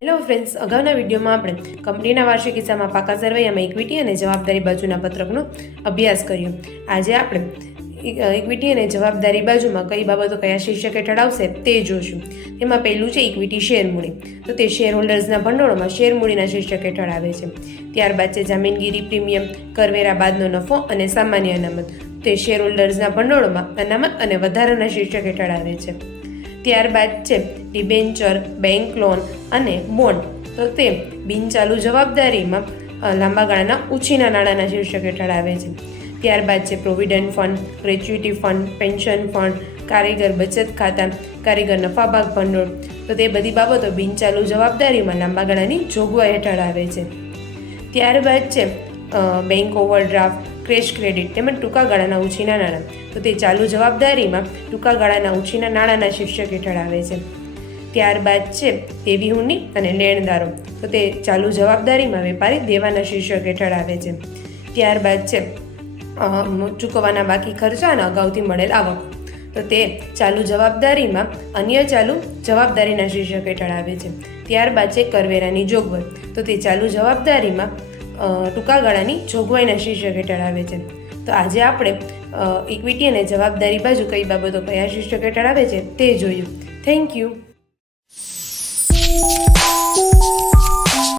Hello friends, અગાઉના વિડીયોમાં આપણે કંપનીના વાર્ષિક હિસ્સામાં પાકા સરવૈયામાં ઇક્વિટી અને જવાબદારી બાજુના પત્રકનો અભ્યાસ કર્યો. આજે આપણે ઇક્વિટી અને જવાબદારી બાજુમાં કઈ બાબતો કયા શીર્ષક હેઠળ આવશે તે જોશું. તેમાં પહેલું છે ઇક્વિટી શેર મૂડી. તો તે શેર હોલ્ડર્સના ભંડોળમાં શેર મૂડીના શીર્ષક હેઠળ આવે છે. ત્યારબાદ છે જામીનગીરી પ્રીમિયમ, કરવેરા બાદનો નફો અને સામાન્ય અનામત. તે શેર હોલ્ડર્સના ભંડોળમાં અનામત અને વધારાના શીર્ષક હેઠળ આવે છે. ત્યારબાદ છે ડિબેન્ચર, બેંક લોન અને બોન્ડ. તો તે બિનચાલુ જવાબદારીમાં લાંબા ગાળાના ઉછીના નાણાંના શીર્ષક હેઠળ આવે છે. ત્યારબાદ છે provident fund, gratuity fund, pension fund, કારીગર બચત ખાતા, કારીગર નફાભાગ ભંડોળ. તો તે બધી બાબતો બિનચાલુ જવાબદારીમાં લાંબા ગાળાની જોગવાઈ હેઠળ આવે છે. ત્યારબાદ છે બેંક ઓવરડ્રાફ્ટ, ક્રેશ ક્રેડિટ તેમજ ટૂંકા ગાળાના ઉછીના નાણાં. તો તે ચાલુ જવાબદારીમાં ટૂંકા ગાળાના ઉછીના નાણાંના શીર્ષક હેઠળ આવે છે. ત્યારબાદ છે દેવી હુંડી અને લેણદારો. તો તે ચાલુ જવાબદારીમાં વેપારી દેવાના શીર્ષક હેઠળ આવે છે. ત્યારબાદ છે ચૂકવવાના બાકી ખર્ચા અને અગાઉથી મળેલ આવક. તો તે ચાલુ જવાબદારીમાં અન્ય ચાલુ જવાબદારીના શીર્ષક હેઠળ આવે છે. ત્યારબાદ છે કરવેરાની જોગવાઈ. તો તે ચાલુ જવાબદારીમાં ટૂંકા ગાળાની જોગવાઈના શીર્ષક હેઠળ આવે છે. તો આજે આપણે ઇક્વિટી અને જવાબદારી બાજુ કઈ બાબતો કયા શીર્ષક હેઠળ આવે છે તે જોયું. Thank you.